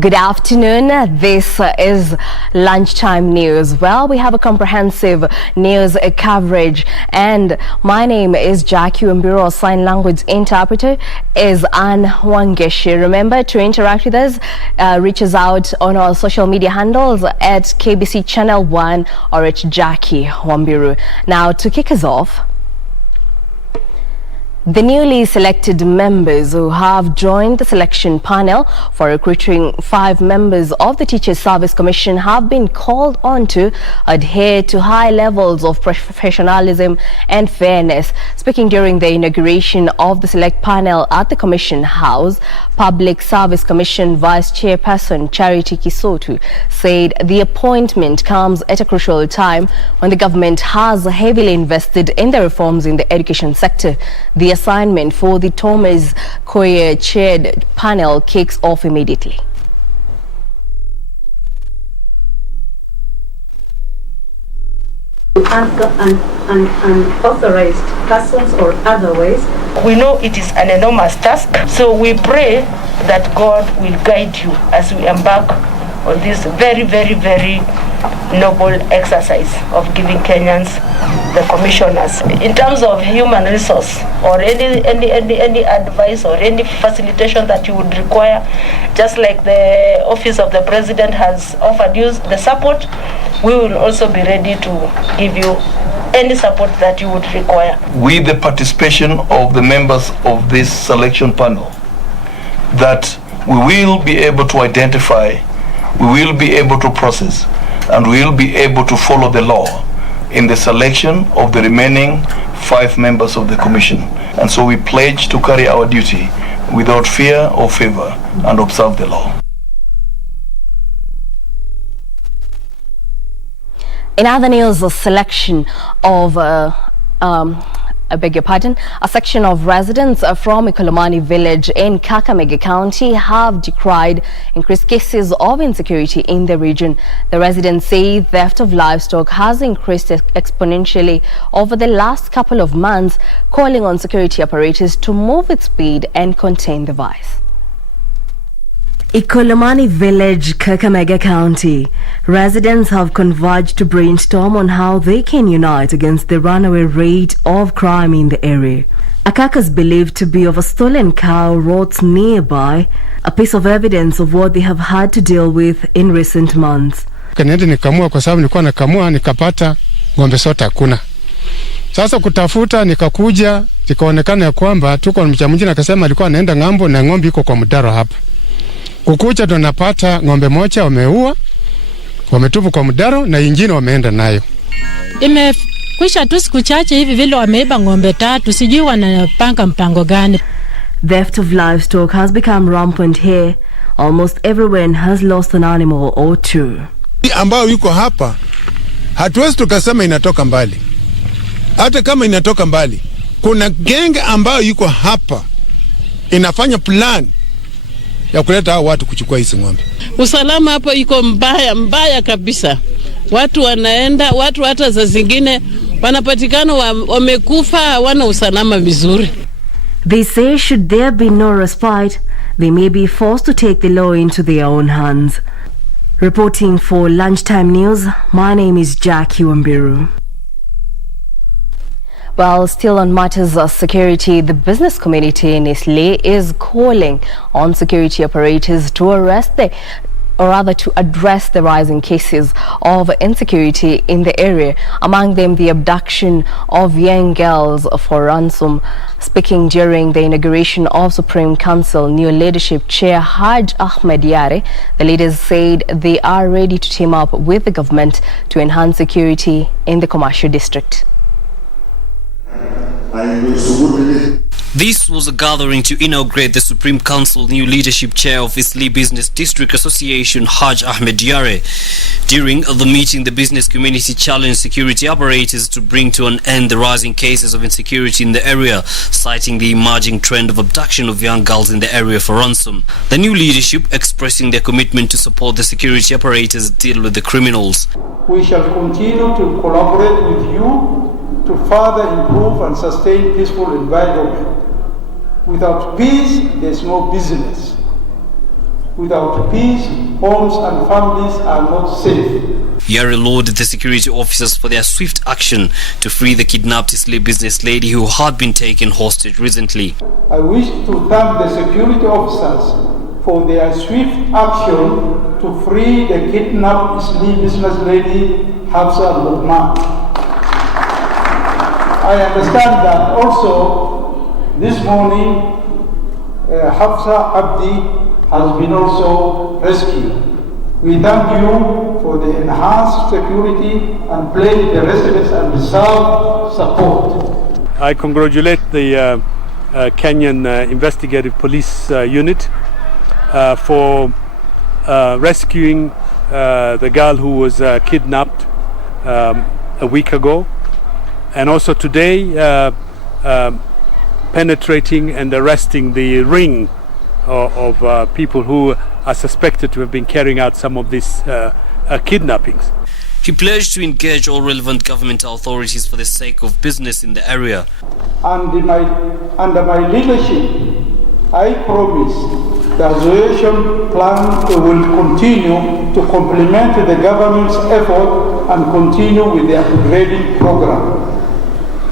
Good afternoon. This is Lunchtime News. Well, we have a comprehensive news coverage, and my name is Jackie Wambiru. Sign language interpreter is Ann Wangeshi. Remember to interact with us. Reach us out on our social media handles at KBC Channel 1 or at Jackie Wambiru. Now, to kick us off, the newly selected members who have joined the selection panel for recruiting 5 members of the Teachers Service Commission have been called on to adhere to high levels of professionalism and fairness. Speaking during the inauguration of the select panel at the Commission House, Public Service Commission Vice Chairperson Charity Kisotu said the appointment comes at a crucial time when the government has heavily invested in the reforms in the education sector. The assignment for the Thomas Koye chaired panel kicks off immediately. Unauthorized persons or otherwise. We know it is an enormous task, so we pray that God will guide you as we embark on this very, very, very noble exercise of giving Kenyans the commissioners. In terms of human resource or any advice or any facilitation that you would require, just like the Office of the President has offered you the support, we will also be ready to give you any support that you would require. With the participation of the members of this selection panel, that we will be able to identify, we will be able to process, and we will be able to follow the law in the selection of the remaining 5 members of the Commission. And so we pledge to carry our duty without fear or favor and observe the law. In other news, a selection of a section of residents from Ikolomani village in Kakamega County have decried increased cases of insecurity in the region. The residents say theft of livestock has increased exponentially over the last couple of months, calling on security apparatus to move at speed and contain the vice. Ikolomani village, Kakamega County. Residents have converged to brainstorm on how they can unite against the runaway rate of crime in the area. A carcass believed to be of a stolen cow rots nearby, a piece of evidence of what they have had to deal with in recent months. Kaniende nikamua kwa sababu nilikuwa nakamua nikapata ng'ombe sote hakuna. Sasa kutafuta nikakuja ikaonekana ya kwamba tuko mcha mwingine akasema alikuwa anaenda ng'ambo na ng'ombe iko kwa mdaro hapa. Kukucha tunapata ng'ombe moja wameua, wametupu kwa mdaro na ingine wameenda nayo. Imekwisha tu siku chache hivi vile wameiba ng'ombe 3, sijui wanapanga mpango gani. Theft of livestock has become rampant here. Almost everyone has lost an animal or 2. Ambao yuko hapa hatuwezi tukasema inatoka mbali. Hata kama inatoka mbali, kuna genge ambao yuko hapa inafanya plan ya kuleta hao watu kuchukua hizo ng'ombe. Usalama hapo iko mbaya kabisa. Watu wanaenda, watu hata za zingine wanapatikana wamekufa, hawana usalama vizuri. They say should there be no respite, they may be forced to take the law into their own hands. Reporting for Lunchtime News, my name is Jackie Wambiru. Well, still on matters of security, the business community in Isle is calling on security apparatus to address the rising cases of insecurity in the area, among them the abduction of young girls for ransom. Speaking during the inauguration of Supreme Council New Leadership Chair Haj Ahmed Yare, the leaders said they are ready to team up with the government to enhance security in the commercial district. This was a gathering to inaugurate the Supreme Council New Leadership Chair of Isli Business District Association, Haj Ahmed Yare. During the meeting, the business community challenged security apparatus to bring to an end the rising cases of insecurity in the area, citing the emerging trend of abduction of young girls in the area for ransom. The new leadership expressing their commitment to support the security apparatus deal with the criminals. We shall continue to collaborate with you to further improve and sustain peaceful environment. Without peace, there's no business. Without peace, homes and families are not safe. Yare lauded the security officers for their swift action to free the kidnapped Isli business lady who had been taken hostage recently. I wish to thank the security officers for their swift action to free the kidnapped Isli business lady Hafsa Lukman. I understand that also this morning Hafsa Abdi has been also rescued. We thank you for the enhanced security and pledge the residents and deserve support. I congratulate the Kenyan Investigative Police Unit for rescuing the girl who was kidnapped a week ago, and also today penetrating and arresting the ring of people who are suspected to have been carrying out some of these kidnappings. He pledged to engage all relevant government authorities for the sake of business in the area. Under my leadership, I promise the association plan will continue to complement the government's effort and continue with the upgrading program.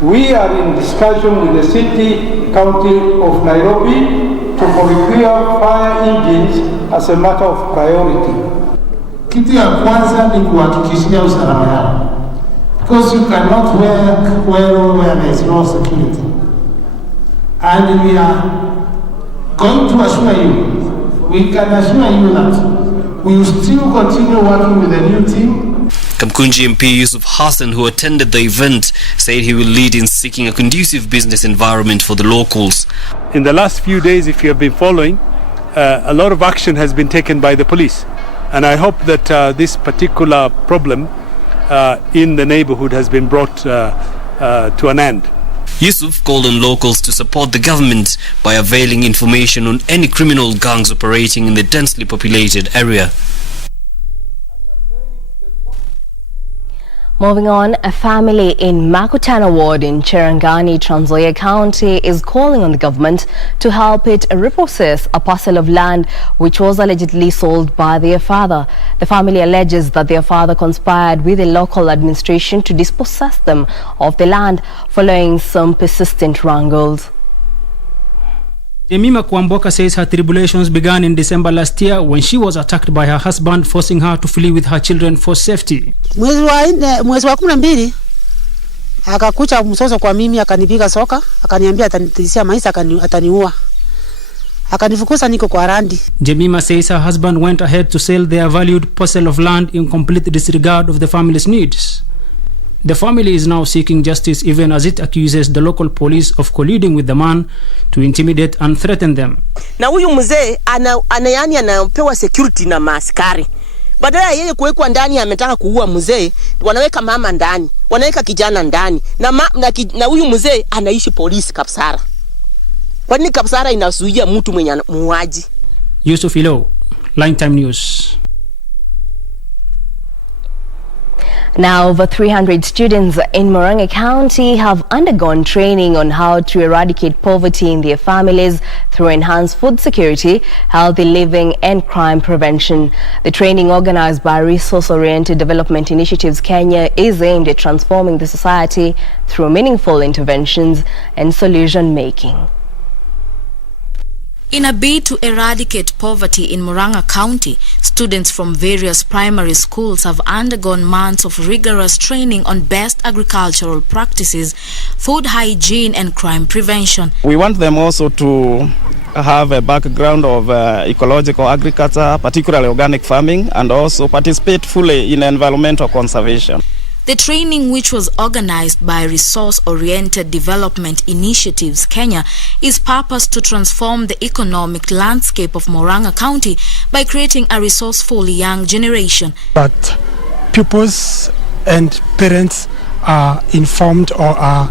We are in discussion with the city county of Nairobi to procure fire engines as a matter of priority. Kitu ya kwanza ni kuhakikishia usalama yao. Because you cannot work well where there is no security. And we are going to assure you, we can assure you that we will still continue working with the new team. Kamkunji MP Yusuf Hassan, who attended the event, said he will lead in seeking a conducive business environment for the locals. In the last few days, if you have been following, a lot of action has been taken by the police. And I hope that this particular problem in the neighborhood has been brought to an end. Yusuf called on locals to support the government by availing information on any criminal gangs operating in the densely populated area. Moving on, a family in Makutana Ward in Cherangani, Trans Nzoia County is calling on the government to help it repossess a parcel of land which was allegedly sold by their father. The family alleges that their father conspired with the local administration to dispossess them of the land following some persistent wrangles. Jemima Kwamboka says her tribulations began in December last year when she was attacked by her husband, forcing her to flee with her children for safety. Mwezi wa 12 akakucha msoso kwa mimi, akanipiga soka, akaniambia atanitishia maisha, ataniua. Akanifukuza niko kwa randi. Jemima says her husband went ahead to sell their valued parcel of land in complete disregard of the family's needs. The family is now seeking justice even as it accuses the local police of colluding with the man to intimidate and threaten them. Na huyu mzee anapewa security na maaskari. Badala yeye kuwekwa ndani, ametaka kuua mzee, wanaweka mama ndani, wanaweka kijana ndani. Na huyu mzee anaishi polisi Kapsara. Kwa nini Kapsara inazuia mtu mwenye muuaji? Yusuf Ilo, Lunchtime News. Now, over 300 students in Murang'a County have undergone training on how to eradicate poverty in their families through enhanced food security, healthy living and crime prevention. The training, organized by Resource-Oriented Development Initiatives Kenya, is aimed at transforming the society through meaningful interventions and solution-making. In a bid to eradicate poverty in Murang'a County, students from various primary schools have undergone months of rigorous training on best agricultural practices, food hygiene and crime prevention. We want them also to have a background of ecological agriculture, particularly organic farming, and also participate fully in environmental conservation. The training, which was organized by Resource-Oriented Development Initiatives Kenya, is purposed to transform the economic landscape of Murang'a County by creating a resourceful young generation. But pupils and parents are informed or are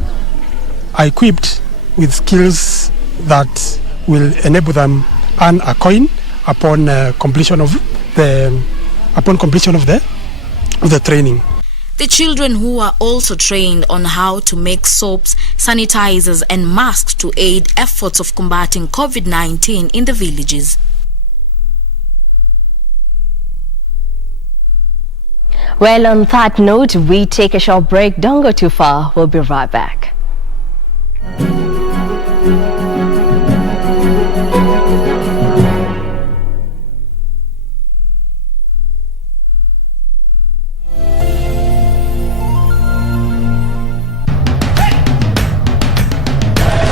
equipped with skills that will enable them earn a coin upon completion of the training. The children, who are also trained on how to make soaps, sanitizers and masks to aid efforts of combating COVID-19 in the villages. Well, on that note, we take a short break. Don't go too far. We'll be right back.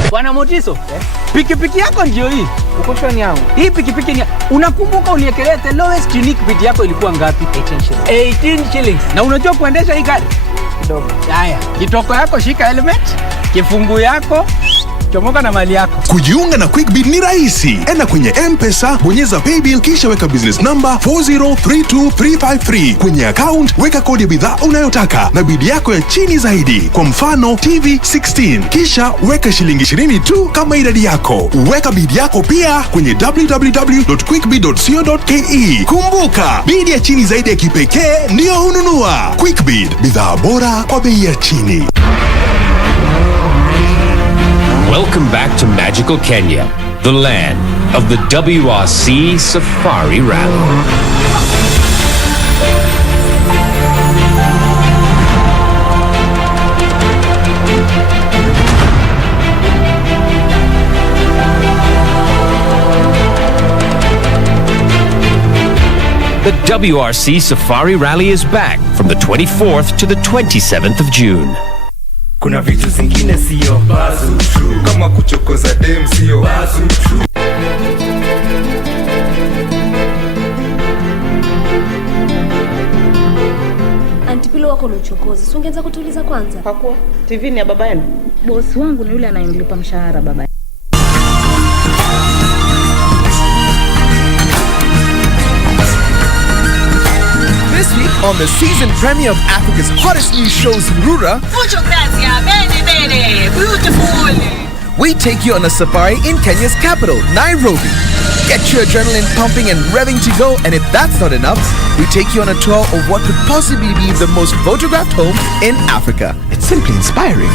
Bwana Motiso, pikipiki yako ndio hii. Uko shwani yangu. Hii pikipiki ni unakumbuka uniekelea the lowest unique bid yako ilikuwa ngapi? 18 shillings. 18 shillings. Na unajua kuendesha hii gari? Kidogo. Haya, kitoko yako shika helmet, kifungu yako chomoka na mali yako. Kujiunga na QuickBid ni rahisi. Enda kwenye M-Pesa, bonyeza paybill kisha weka business number 4032353. Kwenye account weka kodi ya bidhaa unayotaka na bid yako ya chini zaidi. Kwa mfano TV 16. Kisha weka shilingi 20 tu kama idadi yako. Weka bid yako pia kwenye www.quickbid.co.ke. Kumbuka, bid ya chini zaidi ya kipekee ndio hununua. QuickBid, bidhaa bora kwa bei ya chini. Welcome back to magical Kenya, the land of the WRC Safari Rally. The WRC Safari Rally is back from the 24th to the 27th of June. Kuna vitu zingine sio bazu true, kama kuchokoza dem sio bazu true. Antipilo wako na uchokozi. Si ungeweza kutuliza kwanza? Hakuwa. TV ni ya baba yenu. Bosi wangu ni yule anayemlipa mshahara baba. This week on the season premiere of Africa's hottest new show, Surura, beautiful. We take you on a safari in Kenya's capital, Nairobi. Get your adrenaline pumping and revving to go, and if that's not enough, we take you on a tour of what could possibly be the most photographed home in Africa. It's simply inspiring.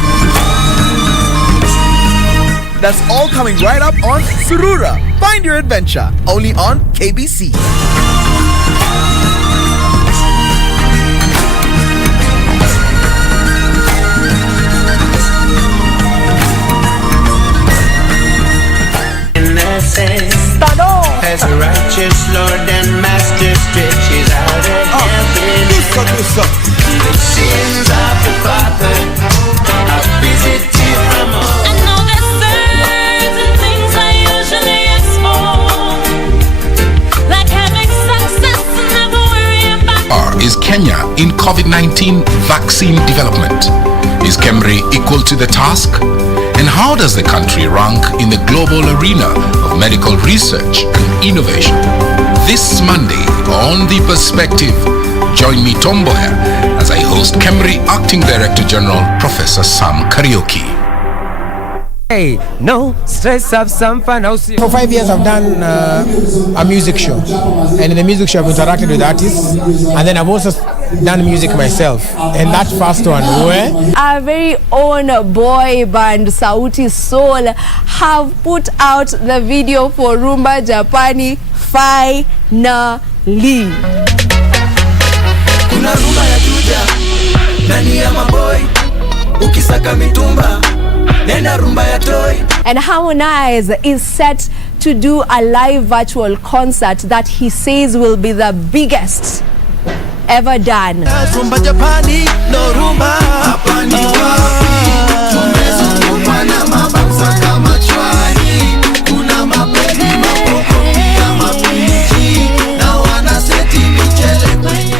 That's all coming right up on Surura. Find your adventure, only on KBC. As a righteous Lord and Master stretches out a helping hand, the sins of the Father are visited from all. I know there's certain things I usually explore, like having success and never worry about. Is Kenya in COVID-19 vaccine development? Is Kemri equal to the task? And how does the country rank in the global arena of medical research and innovation? This Monday on The Perspective, join me Tomboya as I host Kemri Acting Director General Professor Sam Karaoke. Hey, no stress, have some fun. For 5 years I've done a music show, and in the music show I've interacted with artists, and then I've also done music myself. And that first one, where our very own boy band Sauti Soul have put out the video for Rumba Japani finally. Kuna rumba ya juja, nani ya maboy, ukisaka mitumba, nenda rumba ya toy. And Harmonize is set to do a live virtual concert that he says will be the biggest ever done. Rumba Japani, no rumba. Hapa ni wapi? Tumezungukwa na mabanza kama chwani. Kuna mapevi, mapoko, pia mapichi. Na wanaseti michele kwenye.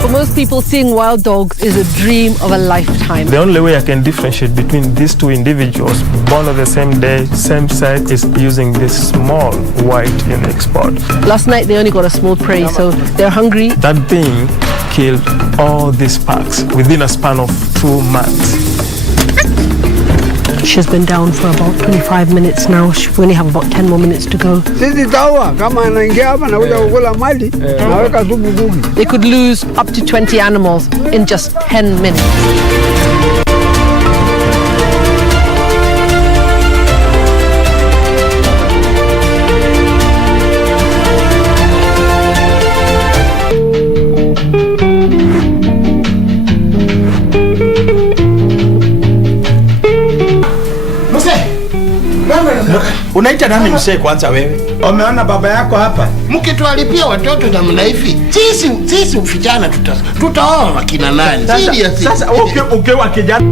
For most people, seeing wild dogs is a dream of a lifetime. The only way I can differentiate between these two individuals, born on the same day, same site, is using this small white unique spot. Last night they only got a small prey, so they're hungry. That being killed all these packs within a span of 2 months. She's been down for about 25 minutes now. We only have about 10 more minutes to go. They could lose up to 20 animals in just 10 minutes. Unaita nani msee kwanza wewe? Umeona baba yako hapa? Mkitualipia watoto namna hivi, sisi vijana tutaoa wakina nani? Sasa ukiwa kijana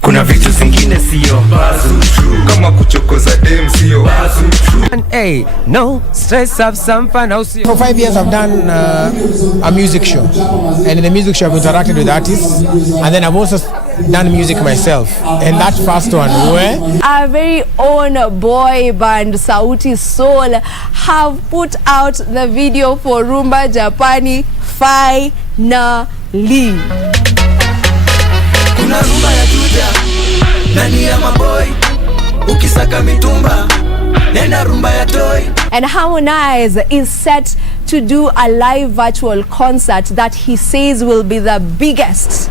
kuna vitu zingine sio kama kuchokoza dem sio. Hey, no stress, have some fun. For 5 years I've done a music show, and in the music show I've interacted with artists, and then I've also done music myself. And that first one where our very own boy band Sauti Sol have put out the video for Rumba Japani finally. Kuna rumba ya juja nani ya maboy ukisaka mitumba nenda rumba ya toy. And Harmonize is set to do a live virtual concert that he says will be the biggest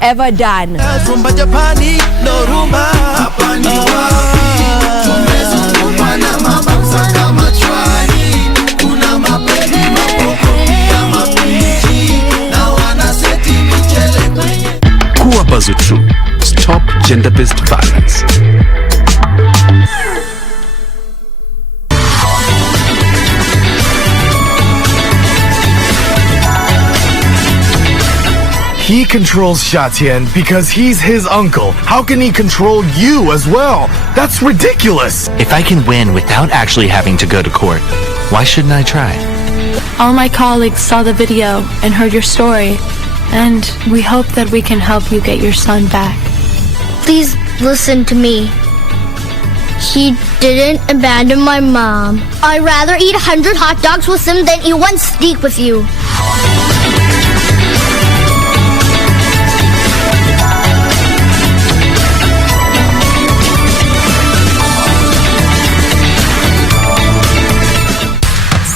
ever done. Rumba Japani no rumba hapa ni wapi tumezungukwa na mabamsa kama chwari kuna mapedi mapoko ya mapiji na wanaseti michele kwenye Kuwa Bazutu. Stop gender-based violence. He controls Shatian because he's his uncle. How can he control you as well? That's ridiculous. If I can win without actually having to go to court, why shouldn't I try? All my colleagues saw the video and heard your story, and we hope that we can help you get your son back. Please listen to me. He didn't abandon my mom. I'd rather eat 100 hot dogs with him than eat one steak with you.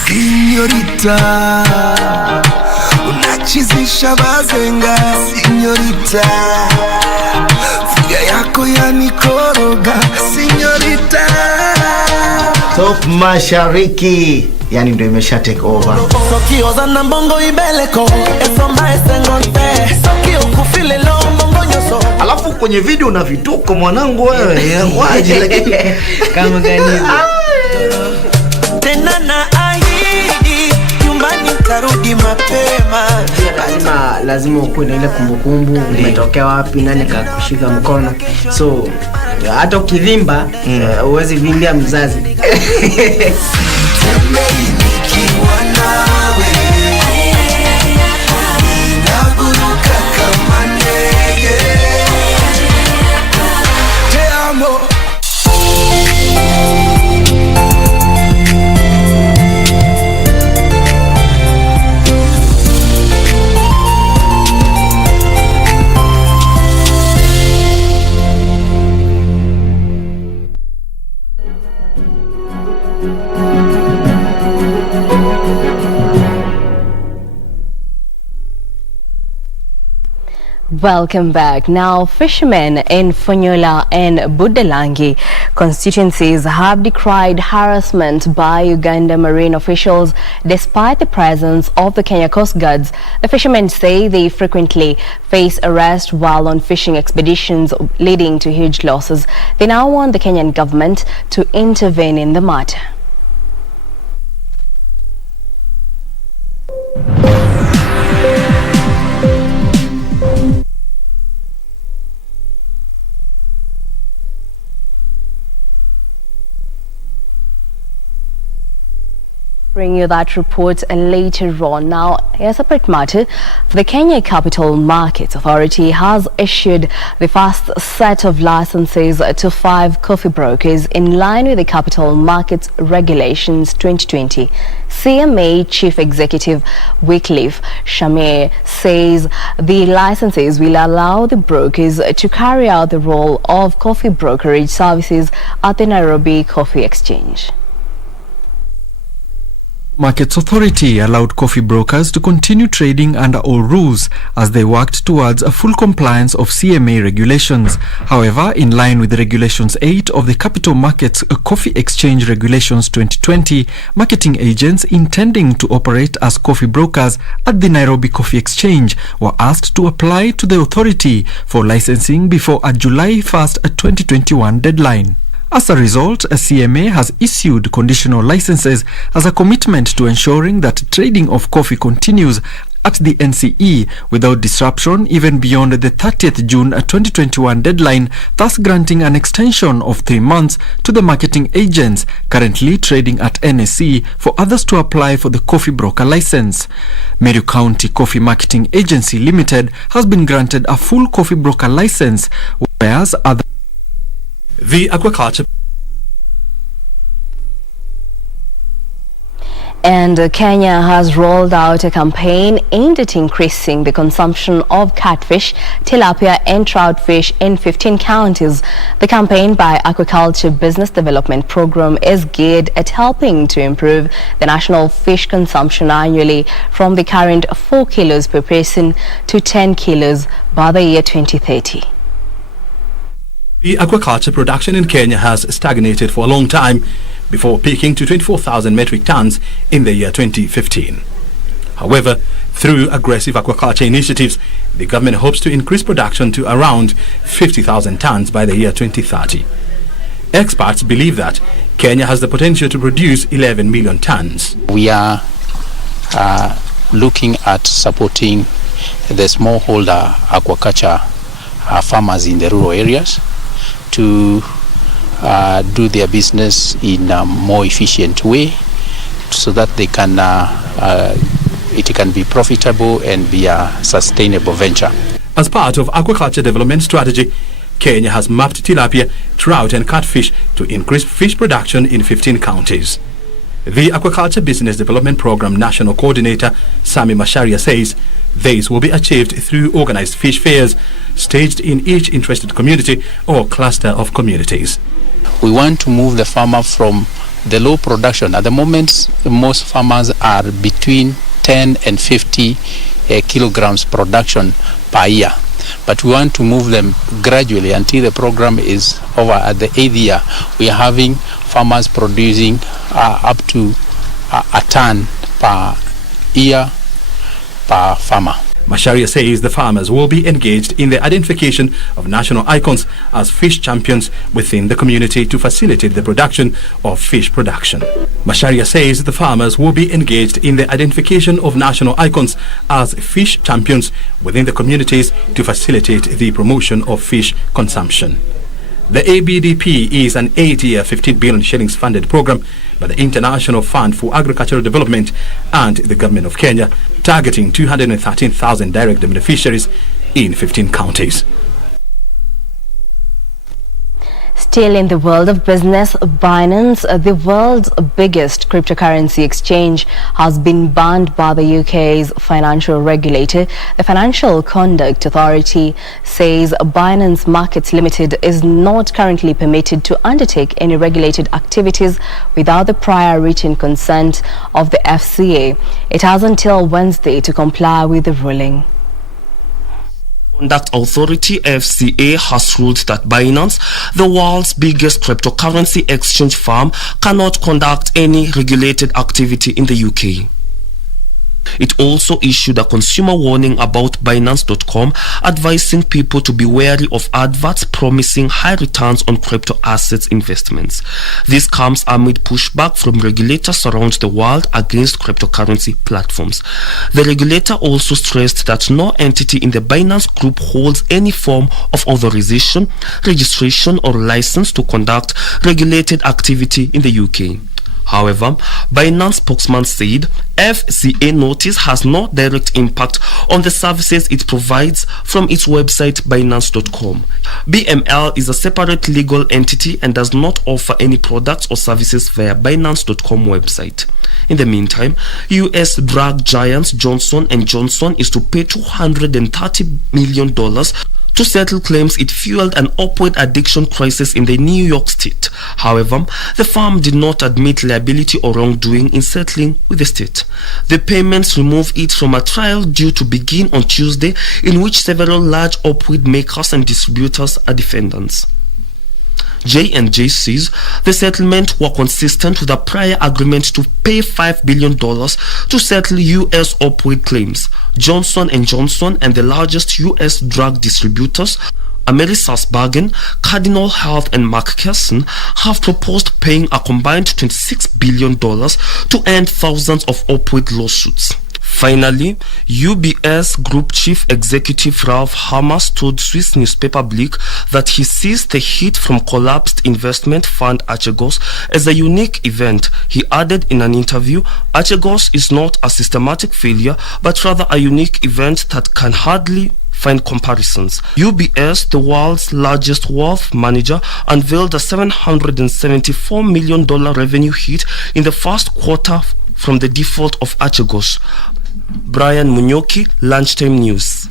Señorita, unachizisha bazenga. Señorita, figa yako yanikoroga. Señorita, Top Mashariki, yani ndio imesha take over. Sokioza na mbongo ibeleko, esomba esengonte. Sokio kufile lo mbongo nyoso. Alafu kwenye video una vituko mwanangu wewe, waje lakini kama gani? Tena na ahidi nyumbani tarudi mapema. Lazima ukuwe na ile kumbukumbu, umetokea wapi, nani kakushika mkono. So hata ukivimba uwezi vimbia mzazi. Welcome back. Now, fishermen in Fonyola and Budalangi constituencies have decried harassment by Uganda marine officials despite the presence of the Kenya Coast Guards. The fishermen say they frequently face arrest while on fishing expeditions, leading to huge losses. They now want the Kenyan government to intervene in the matter. Bring you that report later on. Now, a separate matter, the Kenya Capital Markets Authority has issued the first set of licenses to 5 coffee brokers in line with the Capital Markets Regulations 2020. CMA Chief Executive Wycliffe Shamir says the licenses will allow the brokers to carry out the role of coffee brokerage services at the Nairobi Coffee Exchange. Markets Authority allowed coffee brokers to continue trading under all rules as they worked towards a full compliance of CMA regulations. However, in line with Regulations 8 of the Capital Markets Coffee Exchange Regulations 2020, marketing agents intending to operate as coffee brokers at the Nairobi Coffee Exchange were asked to apply to the authority for licensing before a July 1st, 2021 deadline. As a result, a CMA has issued conditional licenses as a commitment to ensuring that trading of coffee continues at the NCE without disruption even beyond the 30th June 2021 deadline, thus granting an extension of 3 months to the marketing agents currently trading at NSE for others to apply for the coffee broker license. Meru County Coffee Marketing Agency Limited has been granted a full coffee broker license, whereas other the aquaculture. And Kenya has rolled out a campaign aimed at increasing the consumption of catfish, tilapia and trout fish in 15 counties. The campaign by Aquaculture Business Development Program is geared at helping to improve the national fish consumption annually from the current 4 kilos per person to 10 kilos by the year 2030. The aquaculture production in Kenya has stagnated for a long time before peaking to 24,000 metric tons in the year 2015. However, through aggressive aquaculture initiatives, the government hopes to increase production to around 50,000 tons by the year 2030. Experts believe that Kenya has the potential to produce 11 million tons. We are looking at supporting the smallholder aquaculture farmers in the rural areas to do their business in a more efficient way so that they can it can be profitable and be a sustainable venture. As part of aquaculture development strategy, Kenya has mapped tilapia, trout and catfish to increase fish production in 15 counties. The Aquaculture Business Development Program National Coordinator Sami Masharia says this will be achieved through organized fish fairs staged in each interested community or cluster of communities. We want to move the farmer from the low production. At the moment, most farmers are between 10 and 50 kilograms production per year. But we want to move them gradually until the program is over. At the 8th year, we are having farmers producing up to a ton per year per farmer. Masharia says the farmers will be engaged in the identification of national icons as fish champions within the community to facilitate the production of fish production. Masharia says the farmers will be engaged in the identification of national icons as fish champions within the communities to facilitate the promotion of fish consumption. The ABDP is an 8-year 15 billion shillings funded program by the International Fund for Agricultural Development and the Government of Kenya, targeting 213,000 direct beneficiaries in 15 counties. Still in the world of business, Binance, the world's biggest cryptocurrency exchange, has been banned by the UK's financial regulator. The Financial Conduct Authority says Binance Markets Limited is not currently permitted to undertake any regulated activities without the prior written consent of the FCA. It has until Wednesday to comply with the ruling. Conduct Authority FCA has ruled that Binance, the world's biggest cryptocurrency exchange firm, cannot conduct any regulated activity in the UK. It also issued a consumer warning about Binance.com, advising people to be wary of adverts promising high returns on crypto assets investments. This comes amid pushback from regulators around the world against cryptocurrency platforms. The regulator also stressed that no entity in the Binance Group holds any form of authorization, registration or license to conduct regulated activity in the UK. However, Binance spokesman said FCA notice has no direct impact on the services it provides from its website Binance.com. BML is a separate legal entity and does not offer any products or services via Binance.com website. In the meantime, US drug giant Johnson & Johnson is to pay $230 million to settle claims it fueled an opioid addiction crisis in the New York state. However, the firm did not admit liability or wrongdoing in settling with the state. The payments remove it from a trial due to begin on Tuesday, in which several large opioid makers and distributors are defendants. J&J says the settlement were consistent with a prior agreement to pay $5 billion to settle U.S. opioid claims. Johnson & Johnson and the largest U.S. drug distributors, AmerisourceBergen, Cardinal Health and McKesson, have proposed paying a combined $26 billion to end thousands of opioid lawsuits. Finally, UBS Group Chief Executive Ralph Hammers told Swiss newspaper Blick that he sees the hit from collapsed investment fund Archegos as a unique event. He added in an interview, Archegos is not a systematic failure, but rather a unique event that can hardly find comparisons. UBS, the world's largest wealth manager, unveiled a $774 million revenue hit in the first quarter from the default of Archegos. Brian Munyoki, Lunchtime News.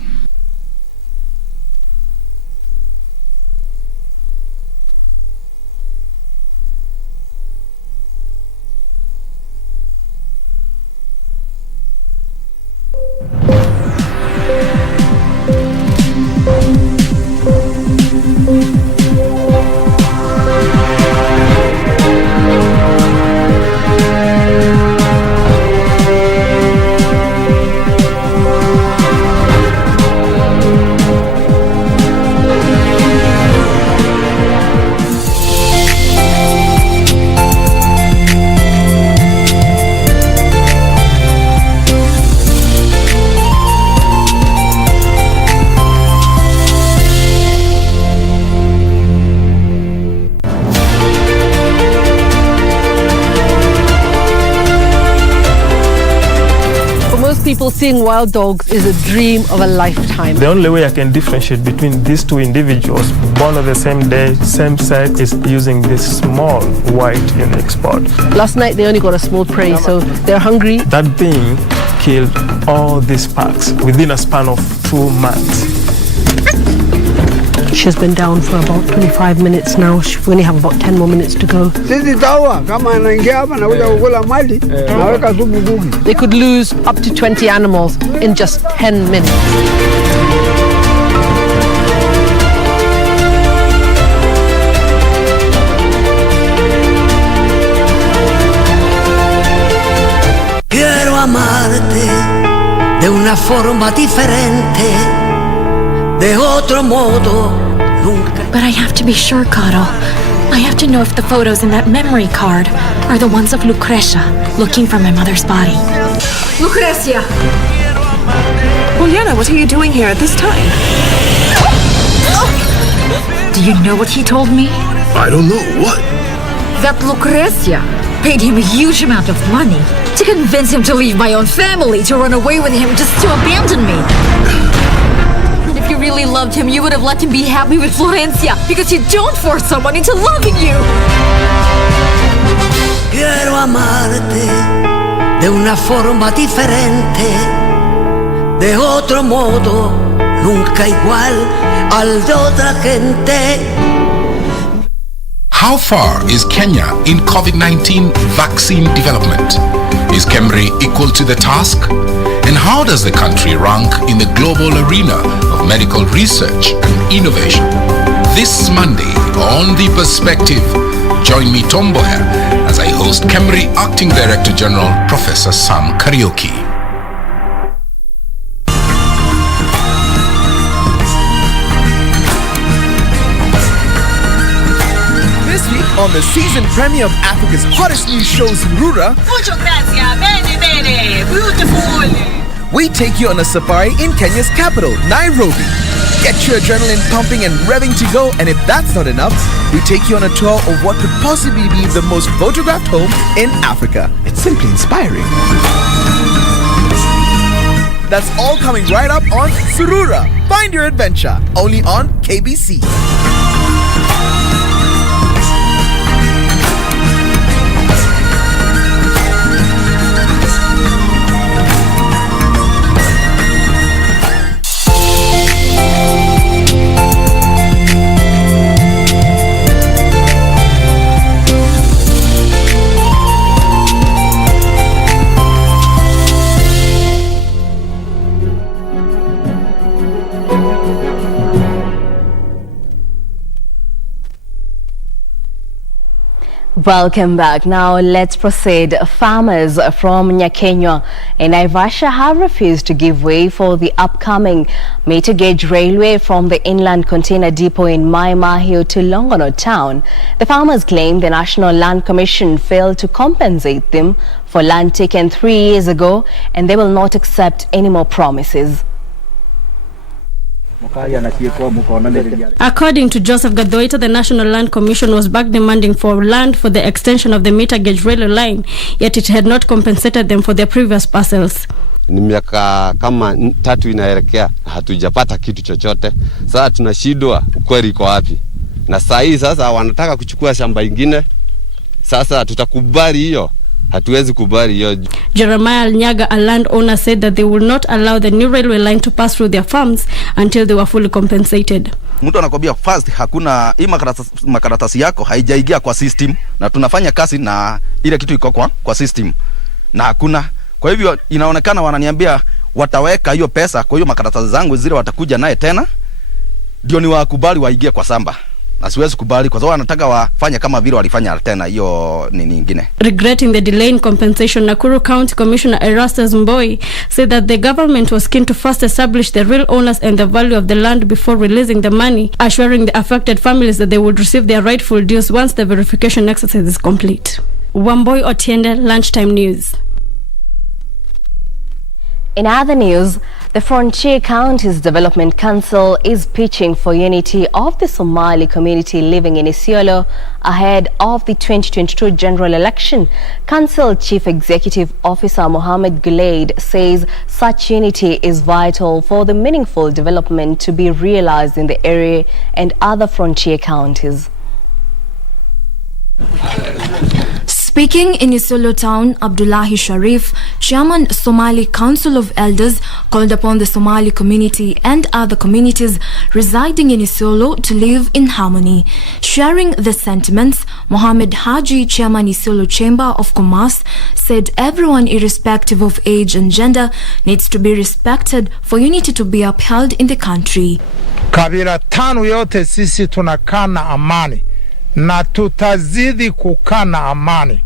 People, seeing wild dogs is a dream of a lifetime. The only way I can differentiate between these two individuals, born on the same day, same site, is using this small white unique spot. Last night they only got a small prey, so they're hungry. That being killed all these packs within a span of 2 months. She's been down for about 25 minutes now. We only have about 10 more minutes to go. They could lose up to 20 animals in just 10 minutes. Quiero amarte de una forma diferente, de otro modo. But I have to be sure, Caro. I have to know if the photos in that memory card are the ones of Lucrecia looking for my mother's body. Lucrecia! Juliana, what are you doing here at this time? Do you know what he told me? I don't know. What? That Lucrecia paid him a huge amount of money to convince him to leave my own family, to run away with him, just to abandon me. If you really loved him, you would have let him be happy with Florencia, because you don't force someone into loving you. Quiero amarte de una forma diferente, de otro modo, nunca igual al de otra gente. How far is Kenya in COVID-19 vaccine development? Is KEMRI equal to the task? And how does the country rank in the global arena of medical research and innovation? This Monday on The Perspective, join me, Tom Boher, as I host KEMRI Acting Director General Professor Sam Kariuki. This week on the season premiere of Africa's hottest new show, Surura, we take you on a safari in Kenya's capital, Nairobi. Get your adrenaline pumping and revving to go, and if that's not enough, we take you on a tour of what could possibly be the most photographed home in Africa. It's simply inspiring. That's all coming right up on Surura. Find your adventure, only on KBC. Welcome back. Now let's proceed. Farmers from Nyakenywa and Naivasha have refused to give way for the upcoming meter gauge railway from the inland container depot in Mai Mahiu to Longonot town. The farmers claim the National Land Commission failed to compensate them for land taken 3 years ago, and they will not accept any more promises. According to Joseph Gadoita, the National Land Commission was back demanding for land for the extension of the meter gauge railway line, yet it had not compensated them for their previous parcels. Ni miaka kama 3 inaelekea hatujapata kitu chochote. Sasa tunashindwa ukweli iko wapi. Na saa hii sasa wanataka kuchukua shamba ingine. Sasa tutakubali hiyo? Hatuwezi kubali hiyo. Jeremiah Nyaga, a landowner, said that they will not allow the new railway line to pass through their farms until they were fully compensated. Mtu anakwambia first hakuna hii makaratasi yako haijaingia kwa system, na tunafanya kazi na ile kitu iko kwa system na hakuna. Kwa hivyo inaonekana wananiambia wataweka hiyo pesa kwa hiyo makaratasi zangu zile watakuja naye tena ndio ni wakubali waingie kwa samba. Na siwezi kubali kwa sababu wanataka wafanye kama vile walifanya tena hiyo nini nyingine. Regretting the delay in compensation, Nakuru County Commissioner Erastus Mboi said that the government was keen to first establish the real owners and the value of the land before releasing the money, assuring the affected families that they would receive their rightful dues once the verification exercise is complete. Wamboi Otiende, Lunchtime News. In other news, the Frontier Counties Development Council is pitching for unity of the Somali community living in Isiolo ahead of the 2022 general election. Council Chief Executive Officer Mohammed Gulaid says such unity is vital for the meaningful development to be realized in the area and other frontier counties. Speaking in Isiolo town, Abdullahi Sharif, Chairman Somali Council of Elders, called upon the Somali community and other communities residing in Isiolo to live in harmony. Sharing the sentiments, Mohammed Haji, Chairman Isiolo Chamber of Commerce, said everyone irrespective of age and gender needs to be respected for unity to be upheld in the country. Kabila tano yote sisi tunakaa na amani na tutazidi kukaa na amani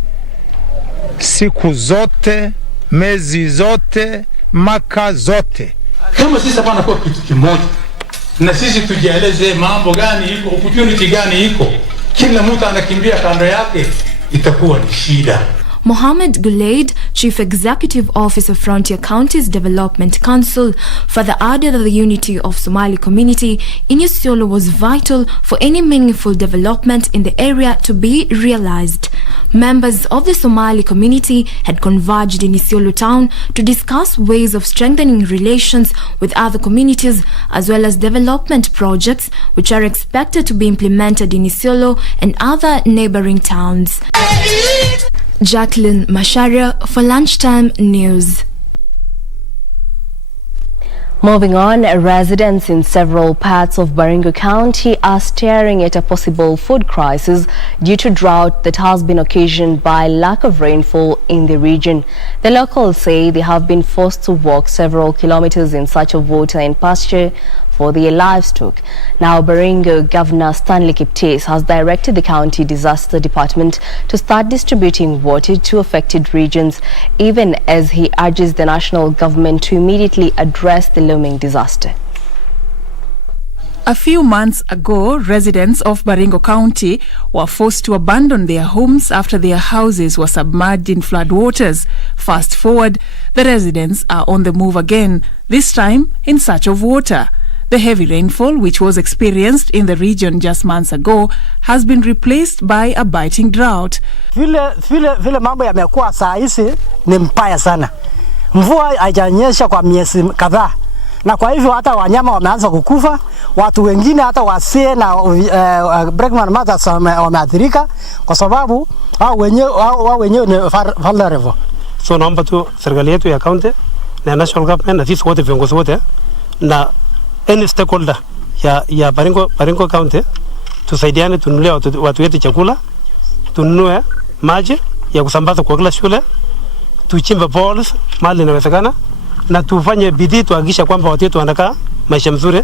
siku zote, mezi zote, maka zote. Kama sisi hapana kwa kitu kimoja na sisi tujieleze mambo gani iko, opportunity gani iko, kila mtu anakimbia kando yake, itakuwa ni shida. Mohammed Gulaid, Chief Executive Officer Frontier Counties Development Council, further added that the unity of Somali community in Isiolo was vital for any meaningful development in the area to be realized. Members of the Somali community had converged in Isiolo town to discuss ways of strengthening relations with other communities as well as development projects which are expected to be implemented in Isiolo and other neighboring towns. Jacqueline Masharia for Lunchtime News. Moving on, residents in several parts of Baringo County are staring at a possible food crisis due to drought that has been occasioned by lack of rainfall in the region. The locals say they have been forced to walk several kilometers in search of water and pasture for their livestock. Now, Baringo Governor Stanley Kiptis has directed the County Disaster Department to start distributing water to affected regions, even as he urges the national government to immediately address the looming disaster. A few months ago, residents of Baringo County were forced to abandon their homes after their houses were submerged in floodwaters. Fast forward, the residents are on the move again, this time in search of water. The heavy rainfall, which was experienced in the region just months ago, has been replaced by a biting drought. Vile mambo yamekuwa saa hizi ni mbaya sana. Mvua haijanyesha kwa miezi kadhaa. Na kwa hivyo hata wanyama wameanza kukufa, watu wengine hata wasee na pregnant mothers wameathirika kwa sababu hao wenyewe ni vulnerable. So naomba tu serikali yetu ya county na national government na sisi wote viongozi wote na any stakeholder ya Baringo County tusaidiane, tununulie watu wetu chakula, tununue maji ya kusambaza kwa kila shule, tuchimbe boreholes mahali inawezekana, na tufanye bidii tuhakikisha kwamba watu wetu wanakaa maisha mzuri.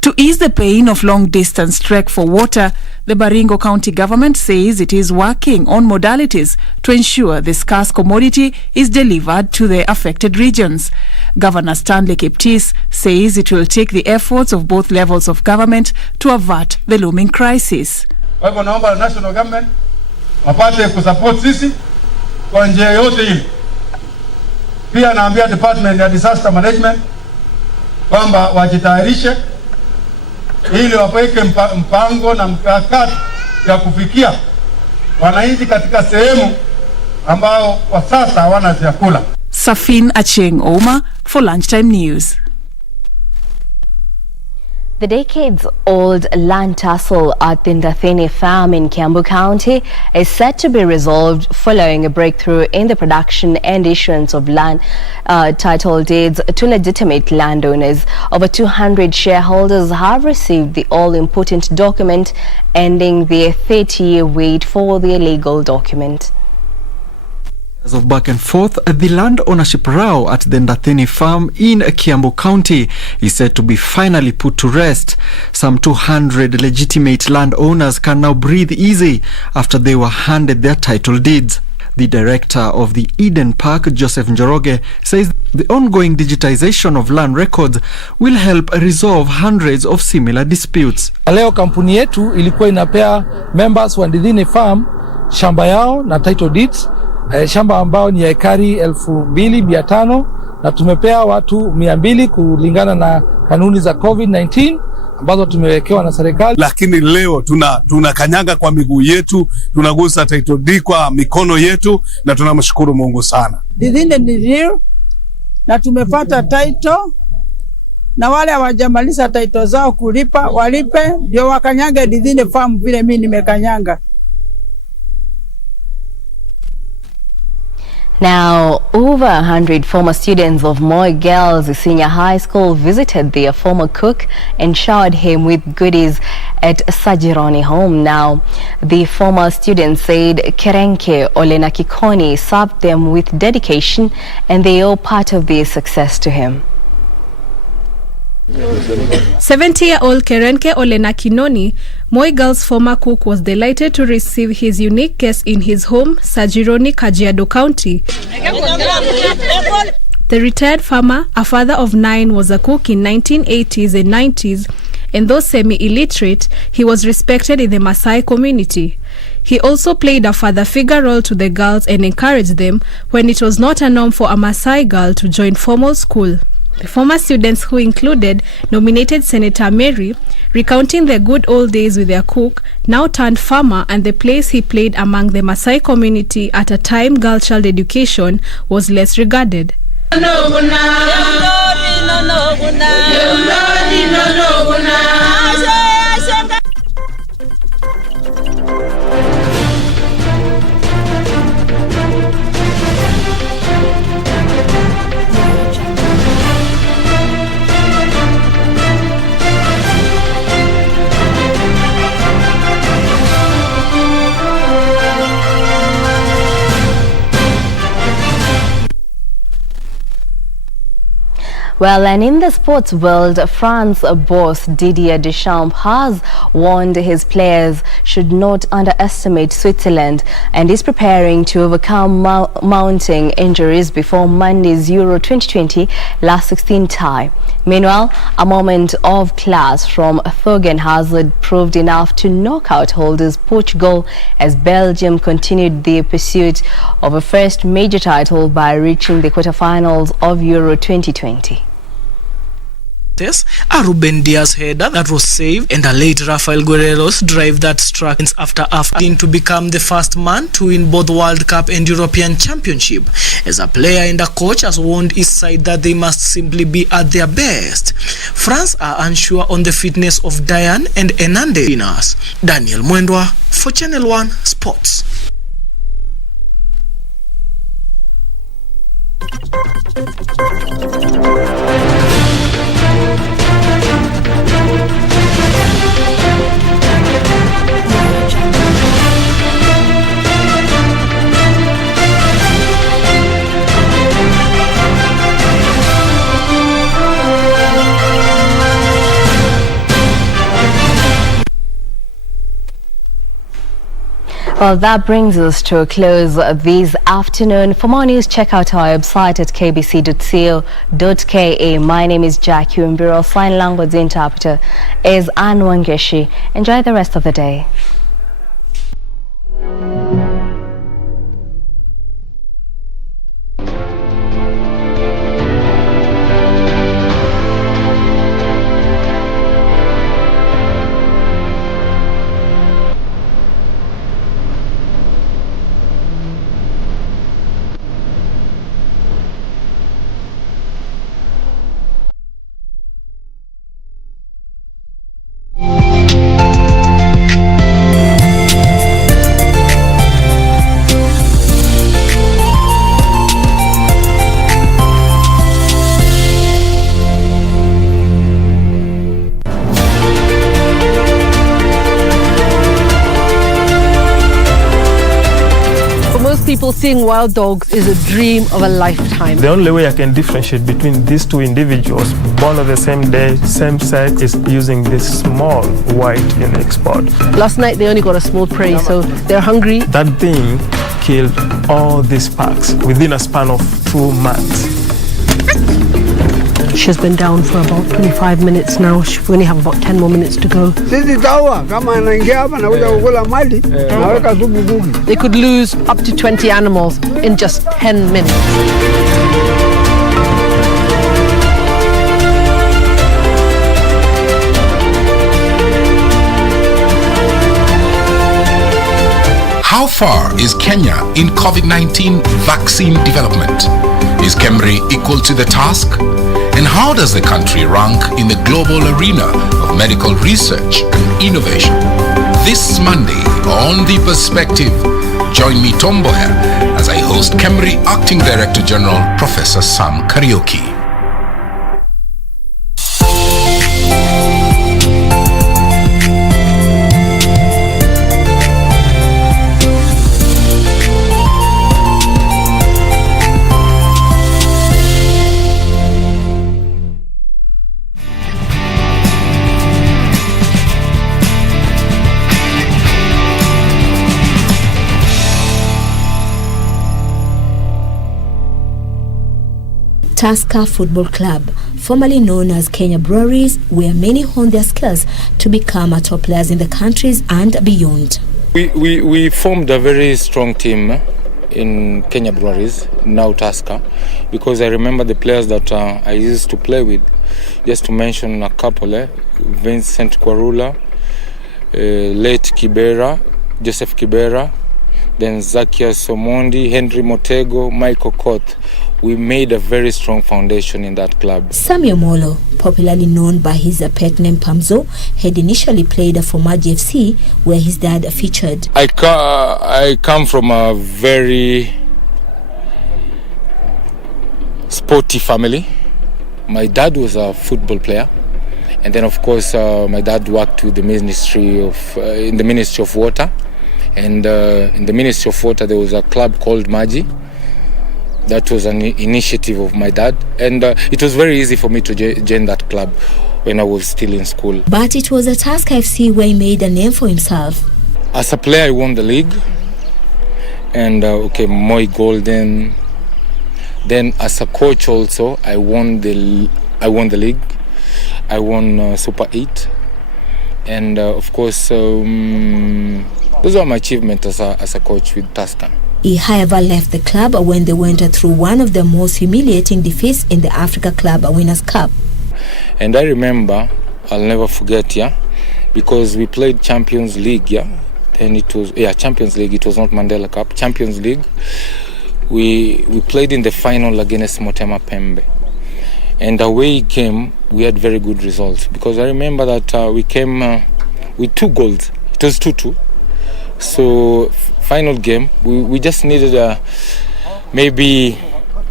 To ease the pain of long-distance trek for water, the Baringo County government says it is working on modalities to ensure the scarce commodity is delivered to the affected regions. Governor Stanley Kiptis says it will take the efforts of both levels of government to avert the looming crisis. Kwa hivyo naomba national government wapate kusupport sisi kwa njia yote ile. Pia naambia department ya disaster management kwamba wajitayarishe ili wapeke mpango na mkakati ya kufikia wananchi katika sehemu ambao kwa sasa hawana chakula. Safin Acheng Oma for Lunchtime News. The decades-old land tussle at the Ndathini farm in Kiambu County is set to be resolved following a breakthrough in the production and issuance of land title deeds to legitimate landowners. Over 200 shareholders have received the all-important document, ending their 30-year wait for their legal document. As of back and forth, the land ownership row at the Ndathini farm in Kiambu County is said to be finally put to rest. Some 200 legitimate landowners can now breathe easy after they were handed their title deeds. The director of the Eden Park, Joseph Njoroge, says the ongoing digitization of land records will help resolve hundreds of similar disputes. Leo kampuni yetu ilikuwa inapea members wa Ndathini farm shamba yao na title deeds. Shamba ambao ni ekari 2,500 na tumepea watu 200 kulingana na kanuni za COVID-19 ambazo tumewekewa na serikali. Lakini leo tunakanyanga kwa miguu yetu, tunagusa title deed kwa mikono yetu na tunamshukuru Mungu sana. Ndathini ni real na tumepata title, na wale hawajamaliza title zao kulipa walipe ndio wakanyanga Ndathini farm vile mimi nimekanyanga. Now, over 100 former students of Moi Girls Senior High School visited their former cook and showered him with goodies at Sajironi home. Now, the former students said Kerenke Olena Kikoni served them with dedication and they owe part of their success to him. 70-year-old Kerenke Olena Kinoni, Moi Girls' former cook, was delighted to receive his unique guest in his home, Sajironi, Kajiado County. The retired farmer, a father of 9, was a cook in 1980s and 90s, and though semi-illiterate, he was respected in the Maasai community. He also played a father figure role to the girls and encouraged them when it was not a norm for a Maasai girl to join formal school. The former students, who included nominated Senator Mary, recounting their good old days with their cook, now turned farmer and the place he played among the Maasai community at a time girl child education was less regarded. Well, and in the sports world, France boss Didier Deschamps has warned his players should not underestimate Switzerland and is preparing to overcome mounting injuries before Monday's Euro 2020 last 16 tie. Meanwhile, a moment of class from Thorgan Hazard proved enough to knock out holders Portugal as Belgium continued their pursuit of a first major title by reaching the quarterfinals of Euro 2020. A Ruben Diaz header that was saved and a late Rafael Guerrero's drive that struck after to become the first man to win both World Cup and European Championship. As a player and a coach has warned his side that they must simply be at their best. France are unsure on the fitness of Diane and Enande winners. Daniel Mwendwa for Channel 1 Sports. Well, that brings us to a close this afternoon. For more news, check out our website at kbc.co.ke. My name is Jackie Wambiru. Sign language interpreter is Anne Wangeshi. Enjoy the rest of the day. People, seeing wild dogs is a dream of a lifetime. The only way I can differentiate between these two individuals, born on the same day, same sex, is using this small white unique spot. Last night they only got a small prey, so they're hungry. That thing killed all these packs within a span of 2 months. She's been down for about 25 minutes now. She only have about 10 more minutes to go. They could lose up to 20 animals in just 10 minutes. How far is Kenya in COVID-19 vaccine development? Is Kemri equal to the task? And how does the country rank in the global arena of medical research and innovation? This Monday on The Perspective, join me Tomboher as I host Kemri Acting Director General Professor Sam Kariuki. Tusker Football Club, formerly known as Kenya Breweries, where many honed their skills to become top players in the countries and beyond. We formed a very strong team in Kenya Breweries, now Tusker, because I remember the players that I used to play with. Just to mention a couple, Vincent Kwarula, late Kibera, Joseph Kibera, then Zacchaeus Omondi, Henry Motego, Michael Koth. We made a very strong foundation in that club. Samuel Molo, popularly known by his pet name Pamzo, had initially played for Maji FC, where his dad featured. I come from a very sporty family. My dad was a football player, and then of course my dad worked with the Ministry of in the Ministry of Water, and in the Ministry of Water there was a club called Maji. That was an initiative of my dad, and it was very easy for me to join that club when I was still in school. But it was at Tusker FC where he made a name for himself. As a player, I won the league, and Moi Golden. Then as a coach also, I won the league. I won Super 8, and of course, those are my achievements as a coach with Tusker. He, however, left the club when they went through one of the most humiliating defeats in the Africa Club Winners' Cup. And I remember, I'll never forget, because we played Champions League, and it was, Champions League, it was not Mandela Cup, Champions League. We played in the final against Motema Pembe. And away came, we had very good results, because I remember that we came with 2 goals. It was 2-2. So final game, we just needed maybe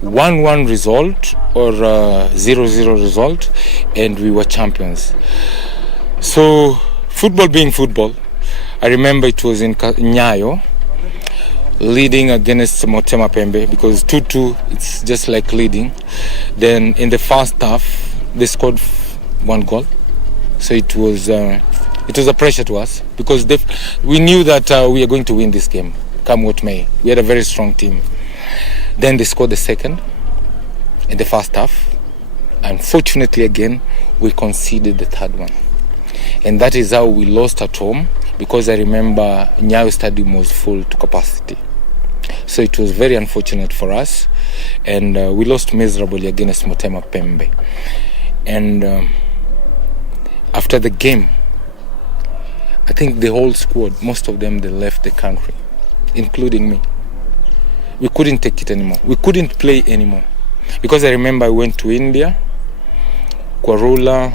1-1 result or 0-0 result, and we were champions. So football being football, I remember it was in Nyayo, leading against Motema Pembe, because 2-2, it's just like leading. Then in the first half, they scored 1 goal. So it was It was a pressure to us because we knew that we are going to win this game, come what may. We had a very strong team. Then they scored the second in the first half. Unfortunately, again, we conceded the third one. And that is how we lost at home, because I remember Nyayo Stadium was full to capacity. So it was very unfortunate for us. And we lost miserably against Motema Pembe. And after the game, I think the whole squad, most of them, they left the country, including me. We couldn't take it anymore. We couldn't play anymore. Because I remember I went to India, Kwarula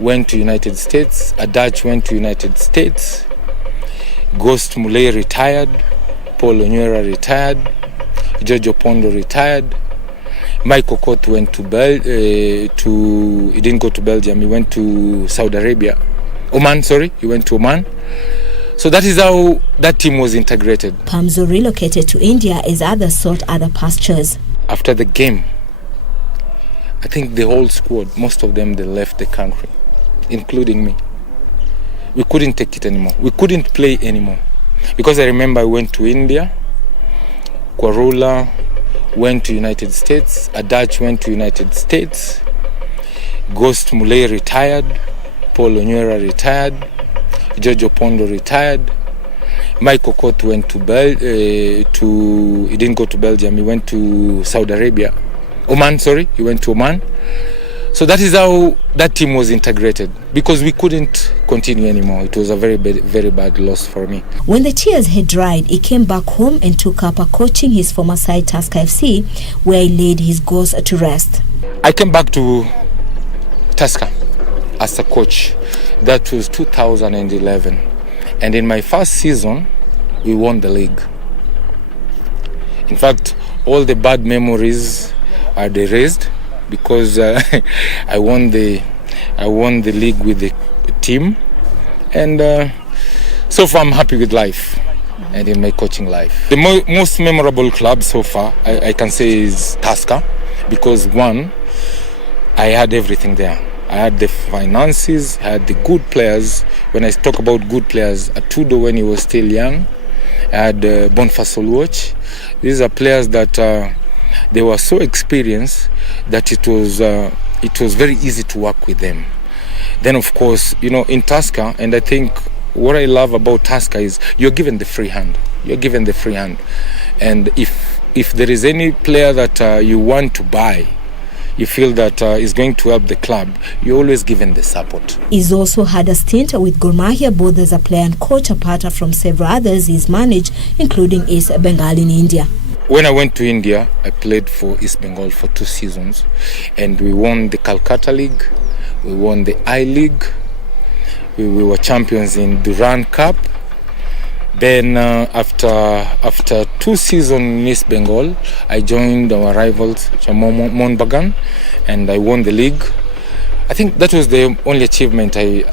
went to United States, Adach went to United States, Ghost Muley retired, Paul Onywera retired, Jojo Pondo retired, Mike Okoth went he didn't go to Belgium, he went to Saudi Arabia. He went to Oman. So that is how that team was integrated. Pamzo relocated to India as others sought other pastures. After the game, I think the whole squad, most of them, they left the country, including me. We couldn't take it anymore. We couldn't play anymore. Because I remember I went to India, Kwarula went to United States, Adach went to United States, Ghost Muley retired, Paul Onywera retired, Jojo Pondo retired, Mike Okoth went he didn't go to Belgium, he went to Saudi Arabia. He went to Oman. So that is how that team was integrated, because we couldn't continue anymore. It was a very bad loss for me. When the tears had dried, he came back home and took up coaching his former side Tusker FC, where he laid his ghost to rest. I came back to Tusker as a coach. That was 2011. And in my first season, we won the league. In fact, all the bad memories are erased, because I won the league with the team, and so far I'm happy with life and in my coaching life. The most memorable club so far I can say is Tusker, because one, I had everything there. I had the finances, I had the good players. When I talk about good players, Atudo when he was still young, I had Boniface Oluoch. These are players that they were so experienced that it was very easy to work with them. Then of course, in Tusker, and I think what I love about Tusker is you're given the free hand. And if there is any player that you want to buy, you feel that is going to help the club, you're always given the support. He's also had a stint with Gor Mahia, both as a player and coach, apart from several others he's managed, including East Bengal in India. When I went to India, I played for East Bengal for 2 seasons, and we won the Calcutta League, we won the I-League, we were champions in Durand Cup. Then after 2 seasons in East Bengal, I joined our rivals, Monbagan, and I won the league. I think that was the only achievement I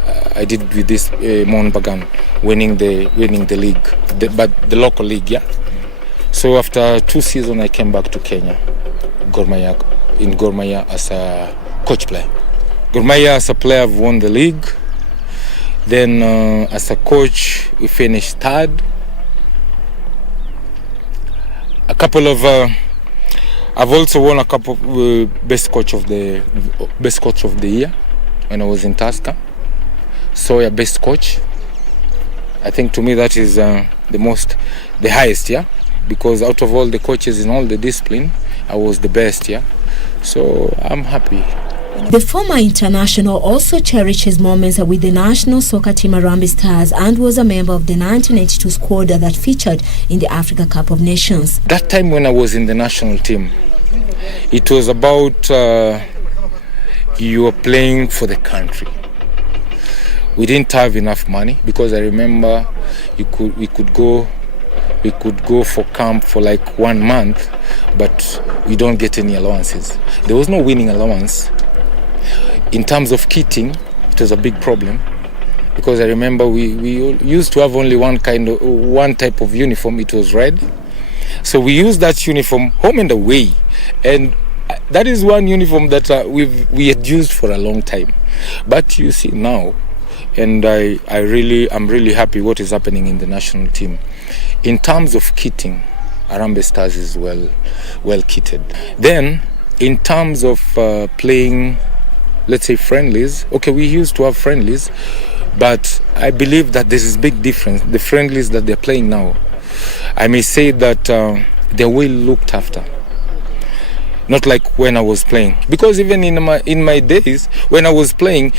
did with this Monbagan, winning the league, but the local league, yeah. So after 2 seasons, I came back to Kenya, in Gor Mahia as a coach player. Gor Mahia as a player, I've won the league. Then as a coach, we finished 3rd. I've also won a couple of best coach of the year when I was in Tusker. So yeah, best coach. I think to me that is the highest, yeah. Because out of all the coaches in all the discipline, I was the best, yeah. So I'm happy. The former international also cherished his moments with the national soccer team Harambee Stars and was a member of the 1982 squad that featured in the Africa Cup of Nations. That time when I was in the national team, it was about you were playing for the country. We didn't have enough money, because I remember we could go for camp for like 1 month, but we don't get any allowances. There was no winning allowance. In terms of kitting, it was a big problem, because I remember we used to have only one type of uniform. It was red, so we used that uniform home and away, and that is one uniform that we had used for a long time. But you see now, and I'm really happy what is happening in the national team. In terms of kitting, Harambee Stars is well kitted. Then, in terms of playing, let's say, friendlies, okay, we used to have friendlies, but I believe that there's a big difference. The friendlies that they're playing now, I may say that they're well looked after. Not like when I was playing. Because even in my days, when I was playing,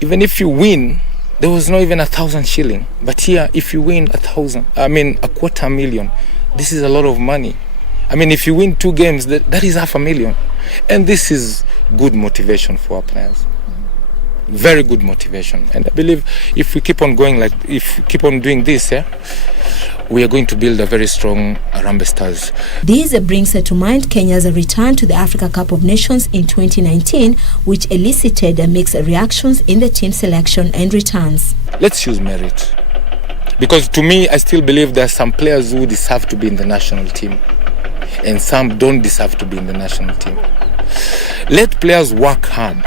even if you win, there was not even 1,000 shilling. But here, if you win 250,000, this is a lot of money. I mean, if you win 2 games, that is 500,000. And this is good motivation for our players. Very good motivation. And I believe if we keep on doing this, we are going to build a very strong Harambee Stars. This brings to mind Kenya's return to the Africa Cup of Nations in 2019, which elicited mixed reactions in the team selection and returns. Let's use merit. Because to me, I still believe there are some players who deserve to be in the national team, and some don't deserve to be in the national team. Let players work hard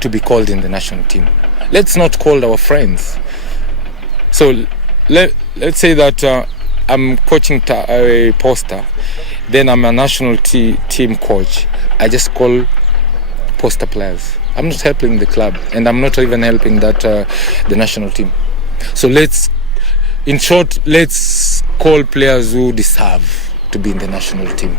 to be called in the national team. Let's not call our friends. So let's say that I'm coaching a poster, then I'm a national team coach. I just call poster players. I'm not helping the club, and I'm not even helping the national team. So let's call players who deserve to be in the national team.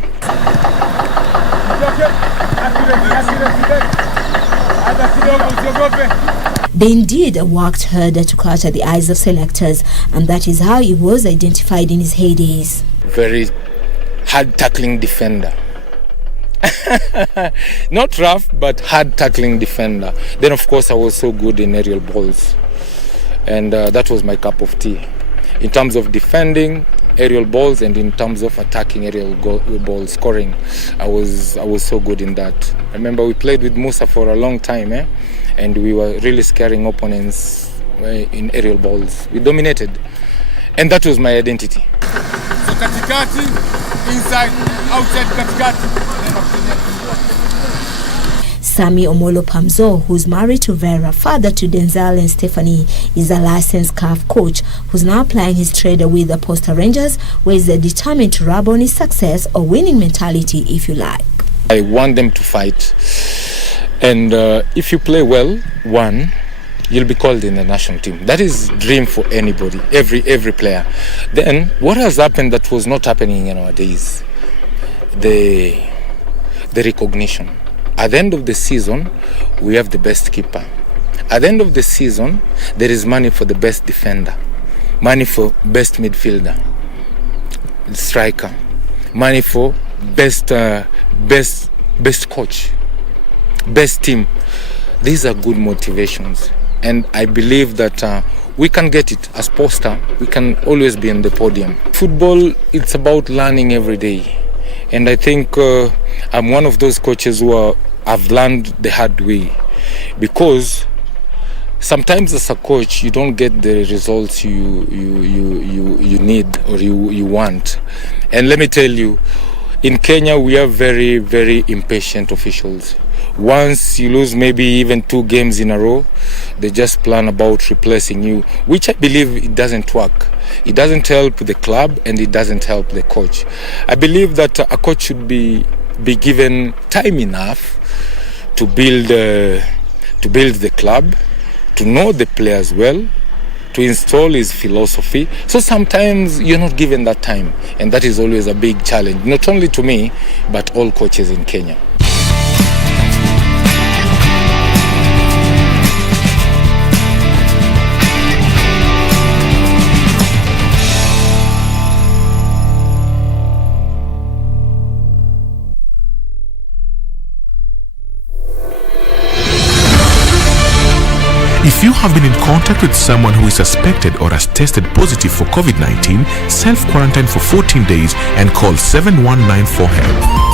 They indeed worked hard to catch the eyes of selectors, and that is how he was identified in his heydays. Very hard tackling defender. Not rough, but hard tackling defender. Then of course I was so good in aerial balls, and that was my cup of tea. In terms of defending aerial balls and in terms of attacking aerial ball scoring, I was so good in that. I remember we played with Musa for a long time, and we were really scaring opponents in aerial balls. We dominated, and that was my identity. So katikati, inside, outside, katikati. Sammy Omolo Pamzo, who's married to Vera, father to Denzel and Stephanie, is a licensed CAF coach who's now applying his trade with the Posta Rangers, where he's determined to rub on his success or winning mentality, if you like. I want them to fight, and if you play well, you'll be called in the national team. That is dream for anybody, every player. Then what has happened that was not happening in our days? The recognition. At the end of the season, we have the best keeper. At the end of the season, there is money for the best defender, money for best midfielder, striker, money for best coach, best team. These are good motivations, and I believe that we can get it. As Posta, we can always be on the podium. Football, it's about learning every day. And I think I'm one of those coaches who have learned the hard way, because sometimes as a coach you don't get the results you need or you want. And let me tell you, in Kenya we are very, very impatient officials. Once you lose maybe even 2 games in a row, they just plan about replacing you, which I believe it doesn't work. It doesn't help the club, and it doesn't help the coach. I believe that a coach should be given time enough to build the club, to know the players well, to install his philosophy. So sometimes you're not given that time, and that is always a big challenge, not only to me, but all coaches in Kenya. If you have been in contact with someone who is suspected or has tested positive for COVID-19, self-quarantine for 14 days and call 7194 HELP.